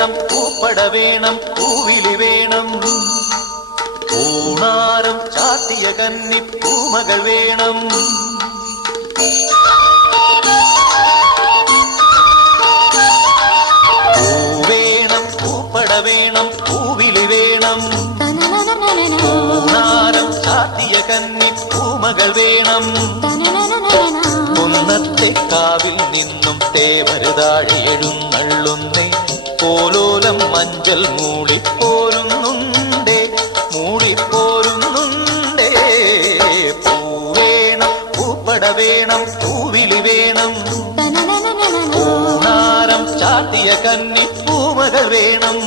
വേണം, പൂപ്പട വേണം, പൂവിളി വേണം. പൂണാരം ചാത്തിയ കന്നി പൂമകൾ വേണം. പൂവേണം, പൂപ്പട വേണം, പൂവിളി വേണം. പൂണാരം ചാത്തിയ കന്നി പൂമകൾ വേണം. കുന്നത്തെ കാവിൽ നിന്നും തേവരുതാഴെ എഴുന്നള്ളുന്നേ. പോലോലം മഞ്ചൽ മൂളിപ്പോരുന്നുണ്ടേ, മൂളിപ്പോരുന്നുണ്ടേ. പൂവേണം, പൂപ്പട വേണം, പൂവിളി വേണം. പൂണാരം ചാത്തിയ കന്നി പൂമകൾ വേണം.